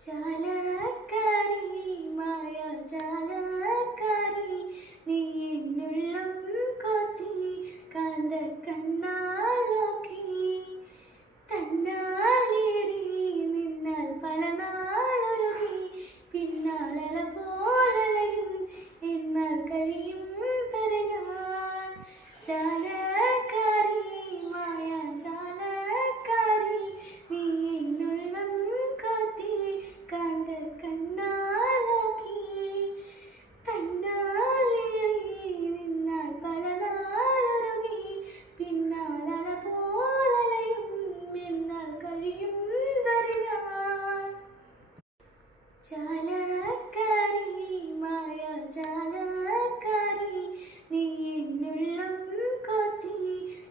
ജാലക്കാരി മായാജാലക്കാരി നീ എന്നുള്ളം കൊത്തി കാന്ത കണ്ണാലോക്കി തന്നാലേറി നിന്നാൽ പല നാളൊരുങ്ങി പിന്നാളല പോലലയും എന്നാൽ കഴിയും പെരയാൻ ജാലക്കാരി മായാജാലക്കാരി നീ എന്നുള്ളം കൊത്തി കാന്ത കണ്ണാലോക്കി തന്നാലേറി നിന്നാൽ പല നാളൊരുങ്ങി പിന്നാളല പോലലയും എന്നാൽ കഴിയും വരിയാൻ ജാലക്കാരി മായാജാലക്കാരി നീ എന്നുള്ളം കൊത്തി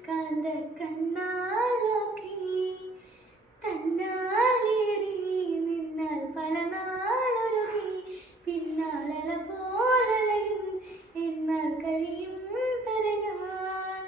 കാന്ത കണ്ണാലോക്കി തന്നാലേറി നിന്നാൽ പല നാളൊരുങ്ങി പിന്നാളല പോലലയും എന്നാൽ കഴിയും പെരയാൻ